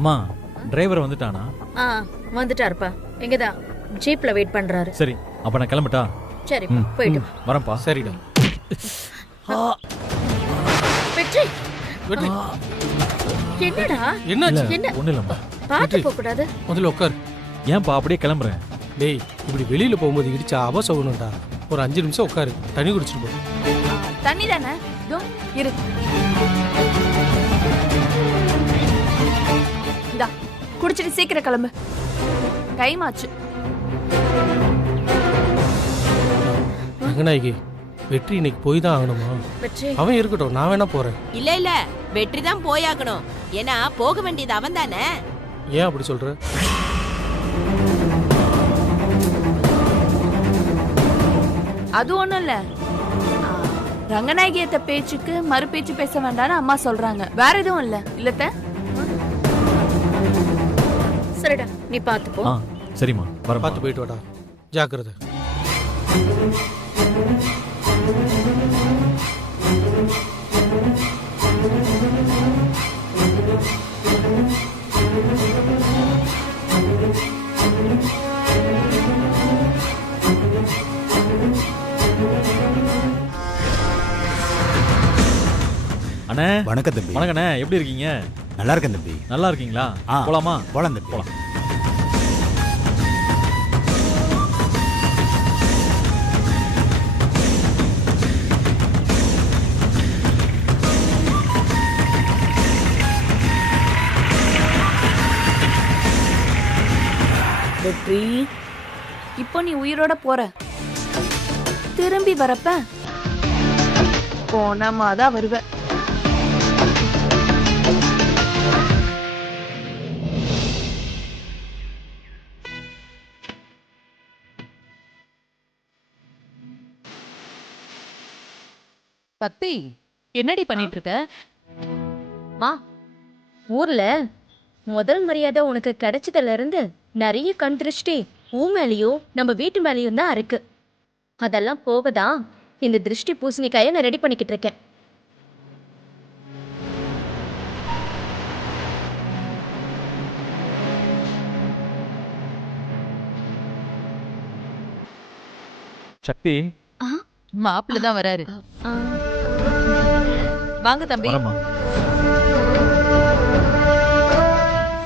அம்மா டிரைவர் வந்துட்டானா? வந்துட்டாருப்பா. எங்கதான் ஜீப்ல வெயிட் பண்றாரு. சரி அப்ப நான் கிளம்பட்டா? சரி போயிட்டு வரேன்ப்பா. சரிடா. வெற்றி என்னடா என்னாச்சு? என்ன ஒண்ணு இல்லம்மா. பாத்து போக கூடாது. முதல்ல உட்கார். ஏன்பா அப்படியே கிளம்புறேன்? டேய் இப்படி வெளியில போகும்போது இடிச்சா அபசகுணம்டா. ஒரு 5 நிமிஷம் உட்காரு, தண்ணி குடிச்சிட்டு போ. தண்ணி தானே இரு. இந்தா குடிச்சிட்டு சீக்கிரம் கிளம்பு, டைம் ஆச்சு. ரங்கநாயகி, வெற்றி இன்னைக்கு போய் தான் ஆகணுமா? அவன் இருக்கட்டும், நான் வேணா போறேன். இல்ல வெற்றி தான் போயாகணும். ஏன்னா போக வேண்டியது அவன் தானே. ஏன் அப்படி சொல்ற? அது ஒண்ணும் இல்ல, ரங்கநாயகியத்த பேச்சுக்கு மறு பேச்சு பேச வேண்டாம்னு அம்மா சொல்றாங்க. வேற எதுவும் இல்ல. இல்லத்த சரிடா, நீ பாத்து போ. சரிம்மா, வர பார்த்து போயிட்டு வாடா. ஜாக்கிரதை. அண்ணே வணக்கம் தம்பி. வணக்கண்ணே, எப்படி இருக்கீங்க? நல்லா இருக்கேன் தம்பி. நல்லா இருக்கீங்களா? போலாமா? போலாம் தம்பி, போலாம். வெற்றி, இப்போ நீ உயிரோட போற. திரும்பி வரப்ப போனமாதான் வருவ. பத்தி என்னடி பண்ணிட்டு இருக்க? மா, ஊர்ல முதல் மரியாதை உனக்கு கிடைச்சதுல இருந்து நிறைய கண் திருஷ்டி உன் மேலேயும் நம்ம வீட்டு மேலேயும் தான் இருக்கு. அதெல்லாம் போகதான் இந்த திருஷ்டி பூசணிக்காயை நான் ரெடி பண்ணிக்கிட்டு இருக்கேன். சக்தி, மாப்பிள்ள தான் வராரு. வாங்க தம்பி. வரமா?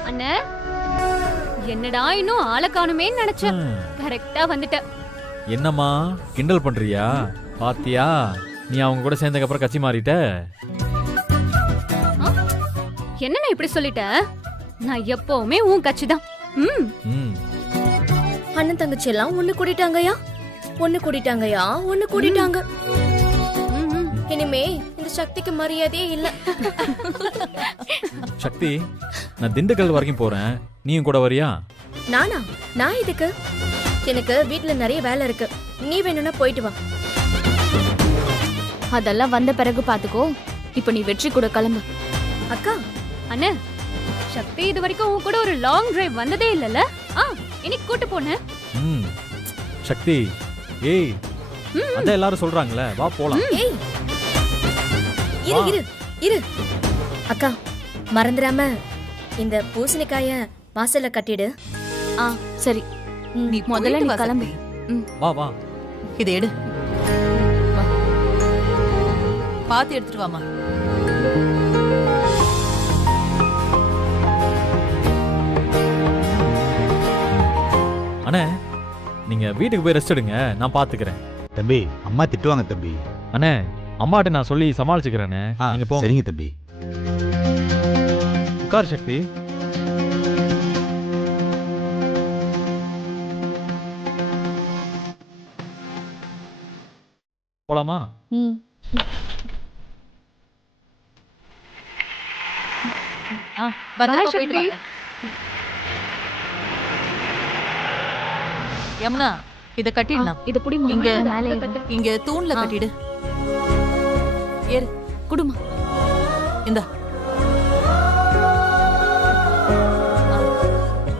அண்ணே, என்னடா இன்னும் ஆளை காணுமே நினைச்சேன். கரெக்டா வந்துட்ட. என்னம்மா கிண்டல் பண்றியா? பாத்தியா, நீ அவங்க கூட சேர்ந்ததுக்கு அப்புறம் கட்சி மாறிட்ட. என்ன இப்படி சொல்லிட்ட? நான் எப்பவுமே உன் கட்சி தான். அண்ணன் தங்கச்சி எல்லாம் ஒண்ணு கூடிட்டாங்கயா, ஒண்ணு கூடிட்டாங்கயா, ஒண்ணு கூடிட்டாங்க. இனிமே இந்த சக்திக்கு மரியாதையே இல்ல. சக்தி, நான் திண்டுக்கல் வரைக்கும் போறேன், நீயும் கூட வரியா? நானா? நான் இதுக்கு, எனக்கு வீட்ல நிறைய வேலை இருக்கு. நீ வேணும்னா போயிட்டு வா. அதெல்லாம் வந்த பிறகு பாத்துக்கோ. இப்ப நீ வெற்றி கூட கிளம்பு. அக்கா, அண்ணே, சக்தி இது வரைக்கும் உன் கூட ஒரு லாங் டிரைவ் வந்ததே இல்லல. இன்னைக்கு கூட்டு போன. சக்தி, ஏய், அதான் எல்லாரும் சொல்றாங்களே, வா போலாம். ஏய், இரு இரு இரு. அக்கா, மறந்துடாம இந்த பூசணிக்காய வாசல்ல கட்டிடு. சரி, நீ முதல்ல நீ போயிட்டு வா கிளம்பு. வா வா. இதை எடு, பாத்து எடுத்துட்டு வாமா. அண்ணே, நீங்க வீட்டுக்கு போய் ரெஸ்ட் எடுங்க, நான் பாத்துக்கிறேன். தம்பி, அம்மா திட்டுவாங்க தம்பி. அண்ணே, அம்மாட்ட நான் சொல்லி சமாளிச்சுக்கிறேனே. நீங்க போங்க. சரிங்க தம்பி. உட்கார் சக்தி. போலாமா? யமுனா, இத கட்டிடலாம். இது புடி. இங்க தூண்ல கட்டிடு. ஏறு, குடுமா. இந்த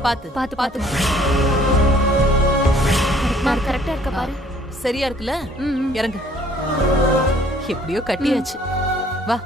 பாத்து பாத்து பாத்து. கரெக்டா இருக்க பாரு. சரியா இருக்குல்ல? இறங்கு. எப்படியோ கட்டியாச்சு. வா.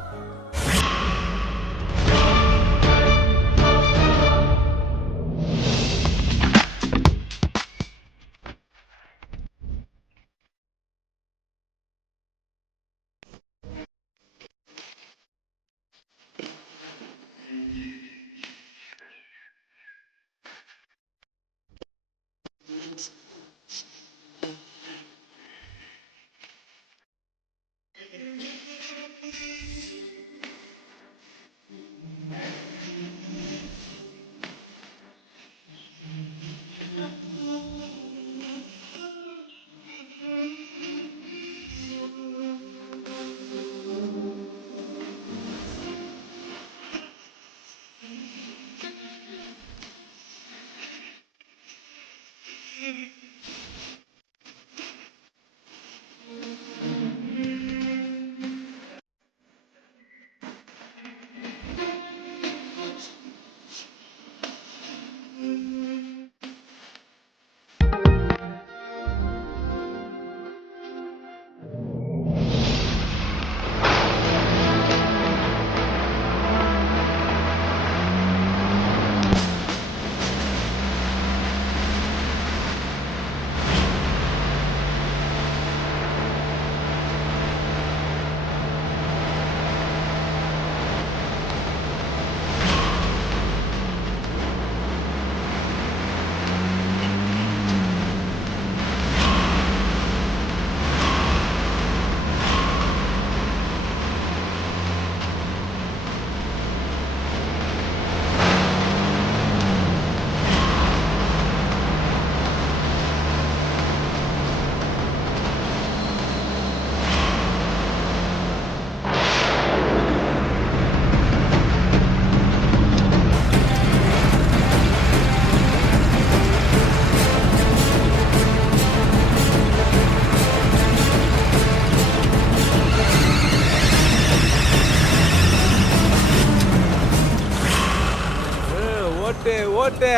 ஓட்டு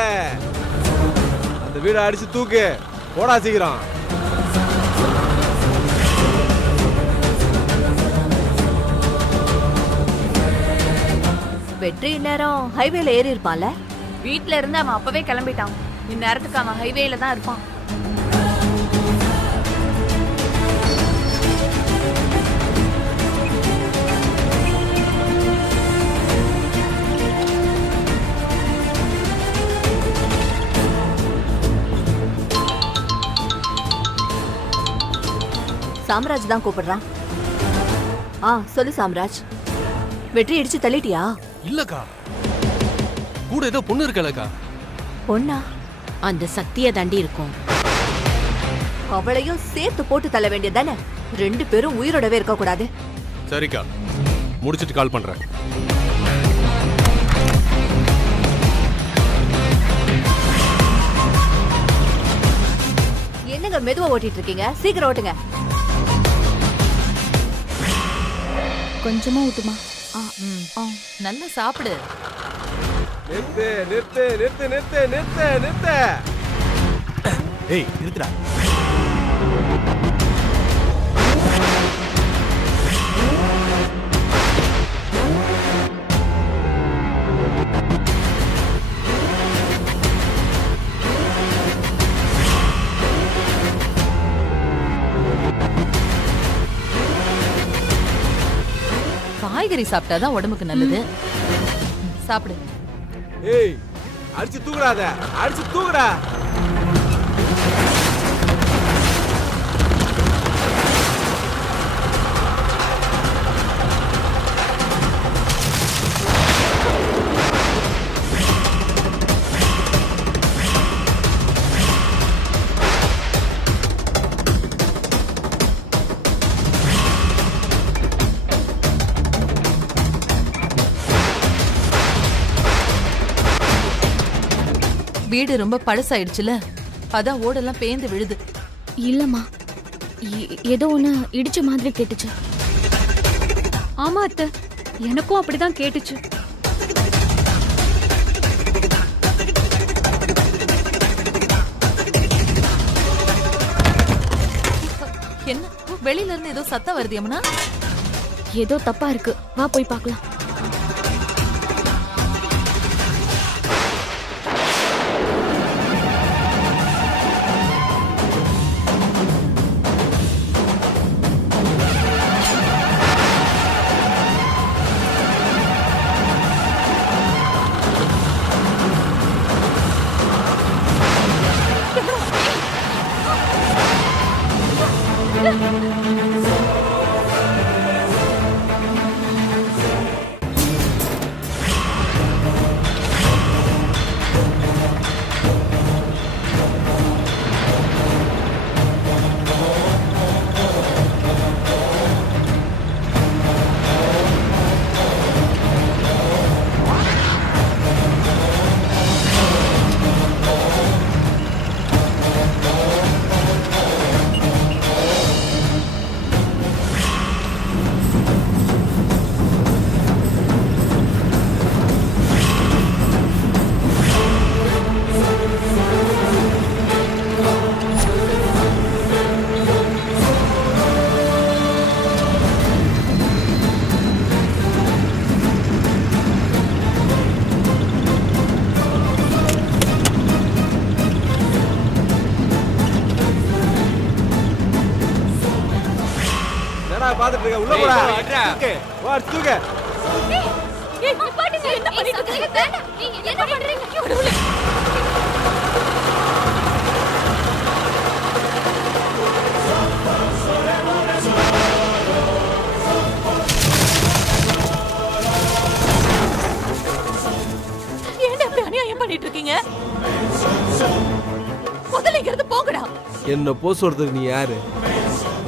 அந்த வீடை அடிச்சு தூக்கு போடா சீக்கிரம். வெற்றி நேரம் ஹைவேல ஏறி இருப்பான்ல. வீட்ல இருந்து அவன் அப்பவே கிளம்பிட்டான். இந்நேரத்துக்கு அவன் ஹைவேல தான் இருப்பான். சாம்ராஜ் தான் கூப்பிடுறான். சொல்லு சாம்ராஜ். வெற்றி இடிச்சு தள்ளிட்டியா? இல்லக்கா, கூட ஏதோ பொண்ணு இருக்கலக்கா. பொண்ணா? அந்த சக்தியை தாண்டி இருக்கும். அவளையும் சேர்த்து போட்டு தள்ள வேண்டியதானே. 2 பேரும் உயிரோடவே இருக்க கூடாது. சரிக்கா, முடிச்சிட்டு கால் பண்றேன். என்னங்க மெதுவா ஓட்டிட்டு இருக்கீங்க? சீக்கிரம் ஓட்டுங்க. கொஞ்சமா ஊட்டுமா? நல்லா சாப்பிடு. நிறுத்து நிறுத்து நிறுத்து நிறுத்து நிறுத்து நிறுத்து. ஏய் நிறுத்துடா. காய்கறி சாப்பிட்டாதான் உடம்புக்கு நல்லது. சாப்பிடு. ஏய் அடிச்சு தூக்குறாத, அடிச்சு தூக்குடா. வீடு ரொம்ப பழசாயிடுச்சுல, அதான் ஓடெல்லாம் பேந்து விழுது. இல்லம்மா, ஏதோ ஒண்ணு இடிச்ச மாதிரி கேட்டுச்சு. ஆமா அத்தை, எனக்கும் அப்படிதான் கேட்டுச்சு. என்ன வெளியில இருந்து ஏதோ சத்தம் வருது யமுனா? ஏதோ தப்பா இருக்கு, வா போய் பார்க்கலாம். பாத்துட்டு இருக்க உள்ள போடா தூக்கு வா தூக்கு என்ன பண்றீங்க? ஏன்டா இப்படி அநியாயம் பண்ணிட்டு இருக்கீங்க? முதல்ல இங்க இருந்து போங்கடா. என்ன போ சொல்றதுக்கு நீ யாரு?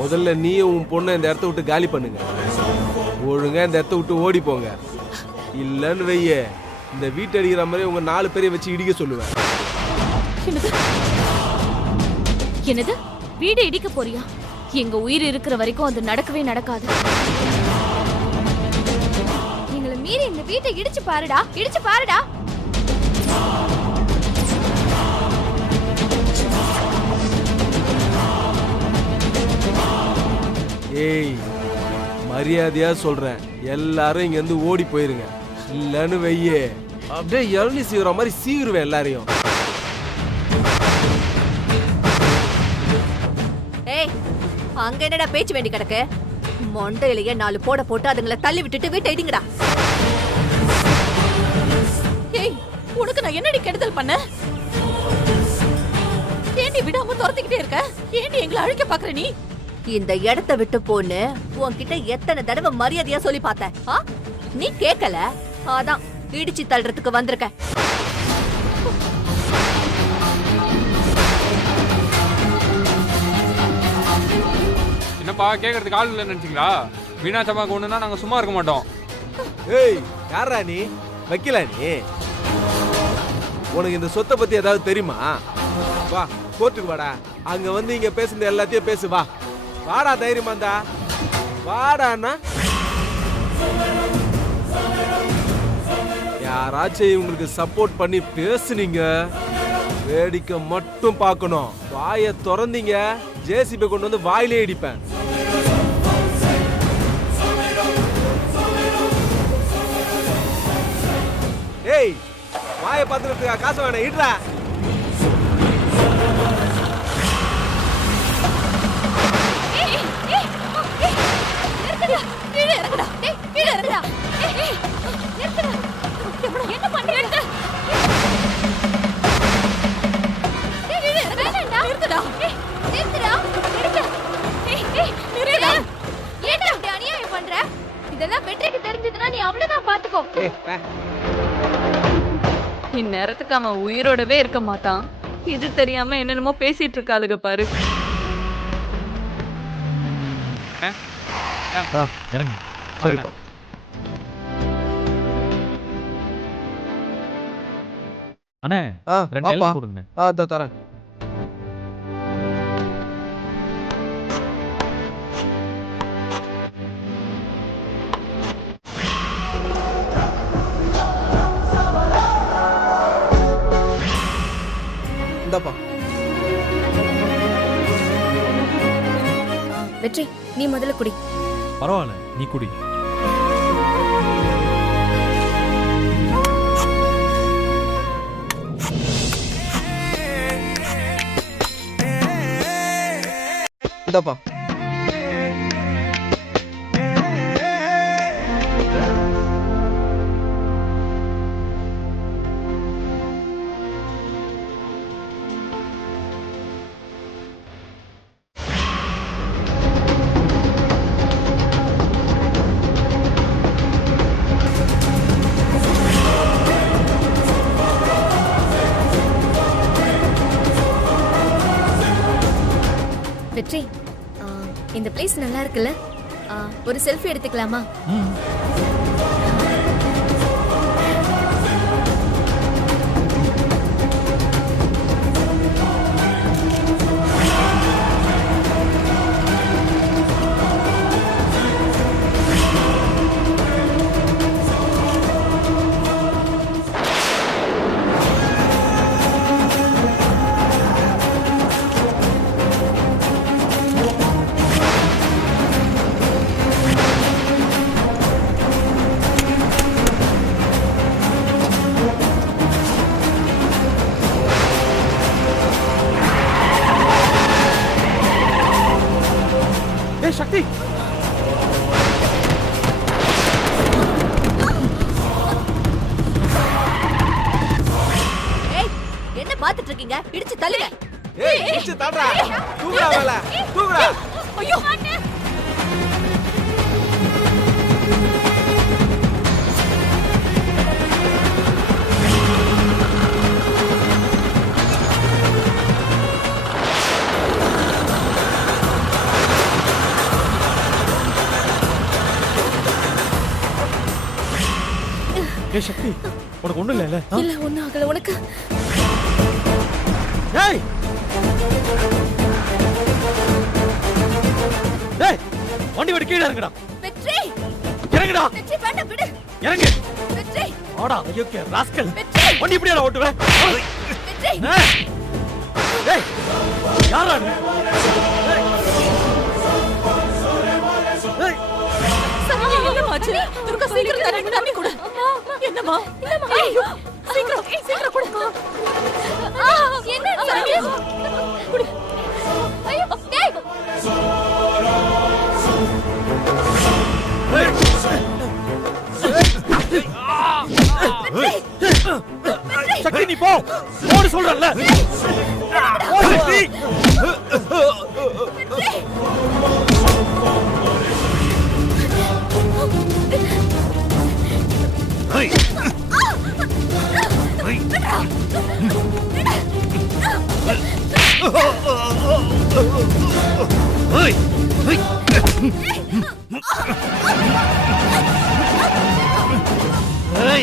முதல்ல நீயும் உன் பொண்ணை இந்த இடத்த விட்டு காலி பண்ணுங்க. ஒழுங்கா இந்த இடத்த விட்டு ஓடி போங்க. இல்லன்னு வையே இந்த வீட்டு அடிக்கிற மாதிரி உங்க 4 பேரை வச்சு இடிக்க சொல்லுவேன். என்னது? வீடு இடிக்க போறியா? எங்க உயிர் இருக்கிற வரைக்கும் அது நடக்கவே நடக்காது. எங்களை மீறி இந்த வீட்டை இடிச்சு பாருடா, இடிச்சு பாருடா. ஏய் மரியாதையா சொல்றேன், எல்லாரும் இங்க இருந்து ஓடி போயிருங்க. இல்லன்னு வையே அப்படியே இளநீ சீவுற மாதிரி சீவுருவேன் எல்லாரையும். ஏய் அங்க என்னடா பேச்சு வேண்டி கிடக்கு? மொண்டையிலேயே 4 போட போட்டு அதுங்களை தள்ளி விட்டுட்டு வீட்டை இடிங்கடா. ஏய் உனக்கு நான் என்னடி கெடுதல் பண்ண? ஏண்டி விடாம துரத்திக்கிட்டே இருக்க? ஏண்டி எங்களை அழிக்க பாக்குற நீ? இந்த இடத்தை விட்டு போன்னு உன்கிட்ட எத்தனை தடவை மரியாதையா சொல்லி பார்த்த? நீ கேட்கல, அதான் இடிச்சு தள்ளுறதுக்கு வந்திருக்க. என்னப்பா கேக்குறதுக்கு ஆள் இல்லைன்னு நினைச்சீங்களா? மீனாட்சம்மாக்கு ஒண்ணுன்னா நாங்க சும்மா இருக்க மாட்டோம். ஏய் யாரா நீ? வைக்கல நீ? உனக்கு இந்த சொத்தை பத்தி ஏதாவது தெரியுமா? வா கோர்ட்டுக்கு வாடா, அங்க வந்து இங்க பேசுறது எல்லாத்தையும் பேசு. வா வாடா தைரியமா இருந்தா வாடாண்ணா. யாராச்சும் இவங்களுக்கு சப்போர்ட் பண்ணி பேசுனீங்க, வேடிக்கை மட்டும் பார்க்கணும். வாயை திறந்தீங்க ஜேசிபி கொண்டு வந்து வாயிலே அடிப்பேன். ஏய் வாயை பார்த்துக்கிறதுக்கா காசு வேணாம், இடுறா. இதெல்லாம் வெற்றிக்கு தெரிஞ்சதுன்னா நீ அவ்வளவுதான் பாத்துக்கோ. இந்நேரத்துக்கு அவன் உயிரோடவே இருக்க மாட்டான். இது தெரியாம என்னென்னமோ பேசிட்டு இருக்காளுங்க பாரு. இறங்கு. அண்ணே 2 ஹெல்ப் கொடுங்க. தரேன். இந்தாப்பா. வெற்றி நீ முதல்ல குடி. பரவாயில்ல நீ குடி. இந்தாப்பா. வெற்றி இந்த பிளேஸ் நல்லா இருக்குல்ல? ஒரு செல்ஃபி எடுத்துக்கலாமா? சக்தி தள்ளுங்க. ஏய் இடிச்சு தாடா. தூக்குடா மேல. தூக்குடா. ஐயோ ஏய் சக்தி உனக்கு ஒண்ணும் இல்ல இல்ல ஒண்ணும் ஆகல உனக்கு. ஏய் ஏய் வண்டி விட்டு கீழ இறங்குடா. வெற்றி இறங்குடா. வெற்றி வேண்டாம் விடு. இறங்கு. வெற்றி ஆடா ஐயோக்கே ராஸ்கல். வண்டி இப்படியா ஓட்டுவே? வெற்றி ஏய் யாரா நீ? ஏய் என்னமாச்சு? துர்கா சீக்கிரம் தண்ணி கொடு. என்னம்மா? ஐயோ சீக்கிரம் சீக்கிரம் கொடு. என்ன சரண்யா? குடி. ஐயோ டேய். சக்தி நீ போ. போடு சொல்றல. சக்தி. ஹை. ஹை. ஹை. ஹை. ஹை.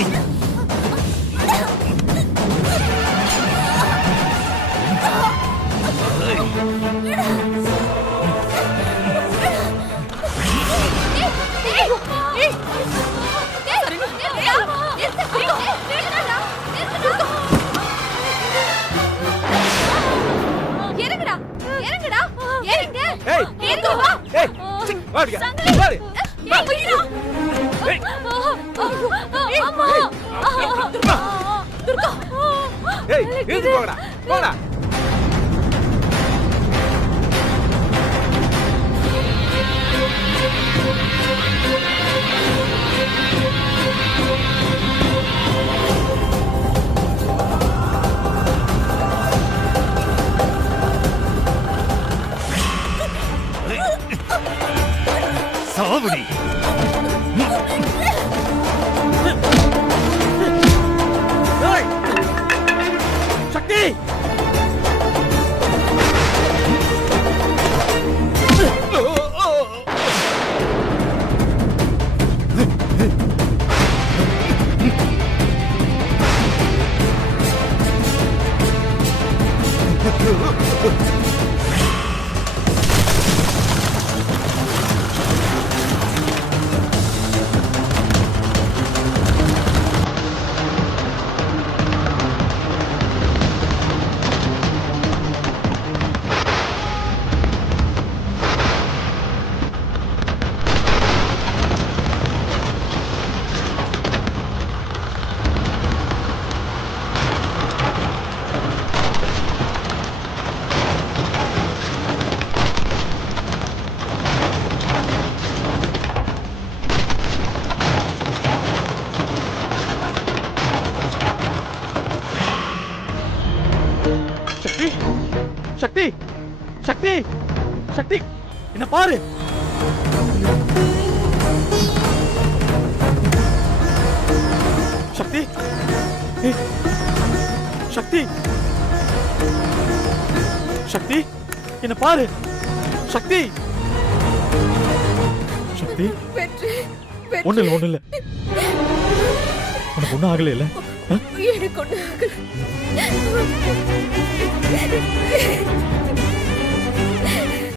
இறங்குடா இறங்குடா இறங்கு. ஏய் இறங்கு வா. ஏய் வாடியா. வாடி. ஏய் துர்கா ஏய் இழுத்து போங்கடா. போடா. சாவடி. சக்தி சக்தி சக்தி சக்தி என்ன பாரு. சக்தி சக்தி சக்தி என்ன பாரு. சக்தி சக்தி ஒண்ணு இல்ல ஒண்ணு இல்ல. உனக்கு ஒண்ணும் ஆகல இல்ல? எனக்கு ஒண்ணு ஆகல.